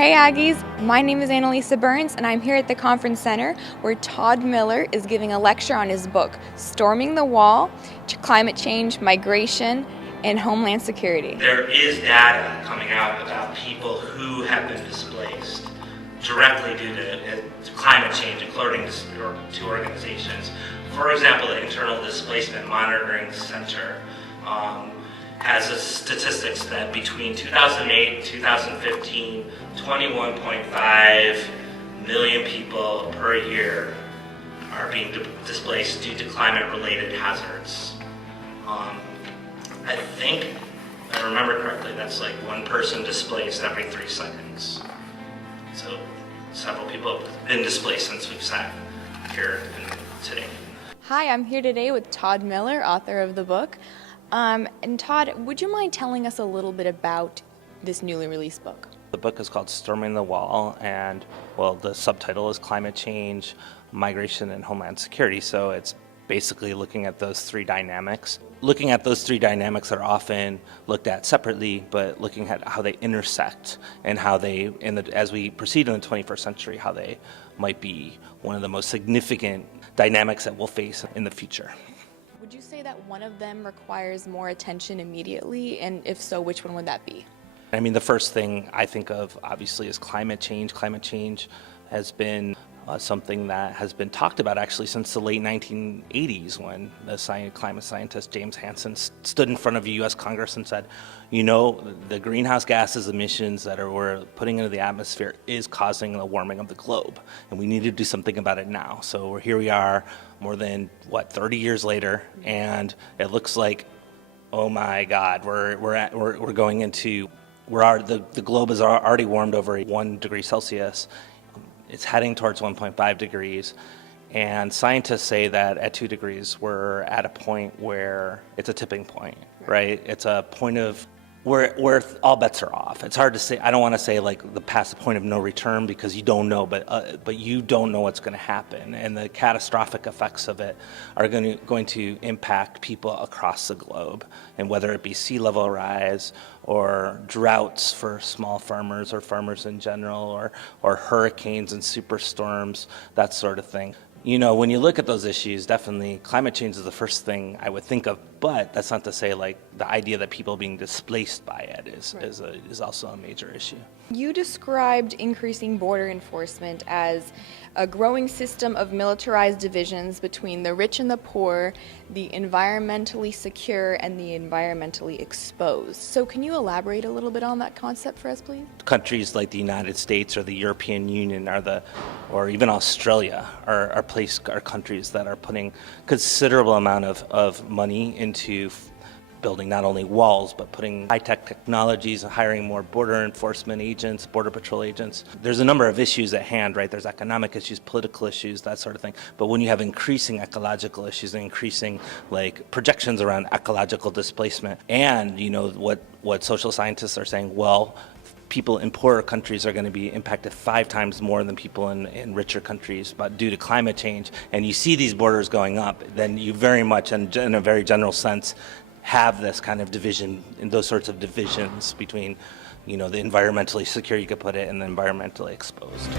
Hey Aggies, my name is Analisa and I'm here at the conference center where Todd Miller is giving a lecture on his book, Storming the Wall, Climate Change, Migration, and Homeland Security. There is data coming out about people who have been displaced directly due to climate change, according to organizations. For example, the Internal Displacement Monitoring Center has statistics that between 2008 and 2015, 21.5 million people per year are being displaced due to climate-related hazards. I think, if I remember correctly, that's like one person displaced every 3 seconds. So several people have been displaced since we've sat here today. Hi, I'm here today with Todd Miller, author of the book. And Todd, would you mind telling us a little bit about this newly released book? The book is called Storming the Wall, and well, the subtitle is Climate Change, Migration, and Homeland Security. So it's basically looking at those three dynamics. Looking at those three dynamics that are often looked at separately, but looking at how they intersect and how they, as we proceed in the 21st century, how they might be one of the most significant dynamics that we'll face in the future. Would you say that one of them requires more attention immediately, and if so, which one would that be? I mean, the first thing I think of, obviously, is climate change. Climate change has been something that has been talked about actually since the late 1980s, when the climate scientist James Hansen stood in front of the U.S. Congress and said, you know, the greenhouse gases emissions that we're putting into the atmosphere is causing the warming of the globe, and we need to do something about it now. So here we are, more than 30 years later, and it looks like, oh my God, we're going into the globe is already warmed over 1 degree Celsius. It's heading towards 1.5 degrees, and scientists say that at 2 degrees we're at a point where it's a tipping point, right? It's a point of where all bets are off. It's hard to say. I don't want to say like past the point of no return, because you don't know, but you don't know what's going to happen, and the catastrophic effects of it are going to impact people across the globe, and whether it be sea level rise or droughts for small farmers or farmers in general, or hurricanes and superstorms, that sort of thing. You know, when you look at those issues, definitely climate change is the first thing I would think of, but that's not to say like the idea that people being displaced by it is also a major issue. You described increasing border enforcement as a growing system of militarized divisions between the rich and the poor, the environmentally secure and the environmentally exposed. So can you elaborate a little bit on that concept for us, please? Countries like the United States or the European Union or even Australia are countries that are putting considerable amount of money into building not only walls, but putting high-tech technologies, hiring more border enforcement agents, border patrol agents. There's a number of issues at hand, right? There's economic issues, political issues, that sort of thing. But when you have increasing ecological issues and increasing like projections around ecological displacement, and you know what social scientists are saying, well, people in poorer countries are going to be impacted 5 times more than people in richer countries, but due to climate change, and you see these borders going up, then you very much, and in a very general sense, have this kind of division, and those sorts of divisions between, you know, the environmentally secure, you could put it, and the environmentally exposed.